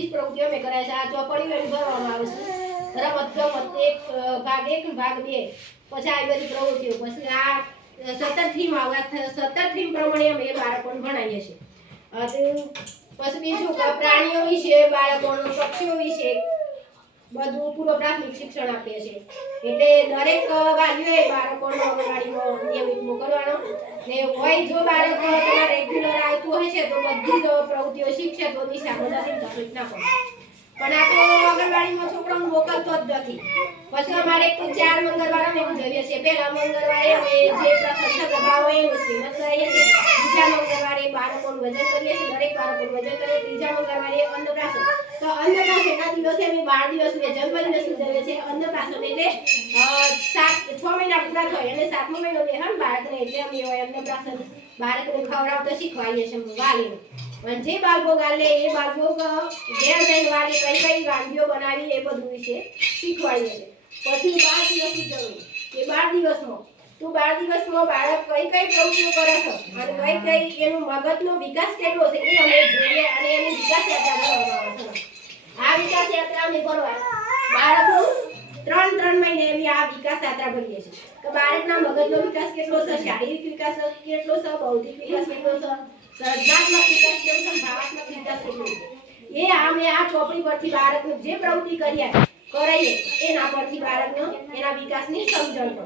બધી જ પ્રવૃત્તિઓ અમે કરાય છે. આ ચોપડીઓ એમ ભરવામાં આવે છે. રમત ગમત એક ભાગ 1 ભાગ 2 પછી આ બધી પ્રવૃત્તિઓ પછી આ સતત થીમ આવે સતત થીમ પ્રમાણે અમે બાળકોને ભણાવીએ છીએ. પછી બીજું પ્રાણીઓ વિશે બાળકોને પક્ષીઓ વિશે બધું પૂર્વ પ્રાથમિક શિક્ષણ આપીએ છીએ. એટલે દરેક વાલીઓએ બાળકોને અંગણવાડીમાં નિયમિત મોકલવાનો ને હોય જો બાળક તમારે રેગ્યુલર આવતું હોય છે તો બધી જ પ્રવૃત્તિઓ શીખશે તો દિશામાં તકલીફ ના પડે. પણ આ તો અંગણવાડીમાં છોકરાઓને મોકલતો જ નથી. પછી અમારે તો 4 મંગળવાર અમે ઉજવીએ છીએ. પહેલા મંગળવારે અમે જે પ્રથમ સગર્ભા હોય એનું શ્રીમંત કરાવીએ છીએ. બીજા મંગળવારે બાળકોનું વજન કરીએ છીએ. દરેક બાળકોનું વજન કરીએ. ત્રીજા મંગળવારે અન્નપ્રાશન. તો અન્નપ્રાશનના દિવસે અમે બાળ દિવસ ને જન્મદિવસ ઉજવીએ છીએ. અન્નપ્રાશન એટલે 6 મહિના પૂરા થાય અને 7મો મહિનો બેહાડ બાળકને એટલે અમે અન્નપ્રાશન બાળકને ખવડાવતા શીખવાડીએ છીએ વાલીને. અને જે બાળકો ગાલે એ બાળકો ઘેર જઈને વાલી કઈ વાનગીઓ બનાવી એ બધું વિશે શીખવાડીએ છીએ. પછી બાળ દિવસ ઉજવણી એ બાળ દિવસમાં તું બાળ દિવસમાં બાળક કઈ પ્રવૃત્તિઓ કરે છે અને કઈ એનું મગજનો વિકાસ કેટલો છે એ અમે જોઈએ અને એની વિકાસ યાત્રા કરવામાં આવે છે. આ વિકાસ યાત્રા અમે કરવા બાળકનું 3 મહિને એવી આ વિકાસ યાત્રા ભરીએ છીએ કે બાળકના મગજનો વિકાસ કેટલો છે, શારીરિક વિકાસ કેટલો છે, બૌદ્ધિક વિકાસ કેટલો છે, સર્જનાત્મક વિકાસ કેટલો છે, ભાવનાત્મક વિકાસ કેટલો છે એ અમે આ ચોપડી પરથી બાળકને જે પ્રવૃત્તિ કરાવીએ એના પરથી બાળકનો એના વિકાસની સમજણ પડે.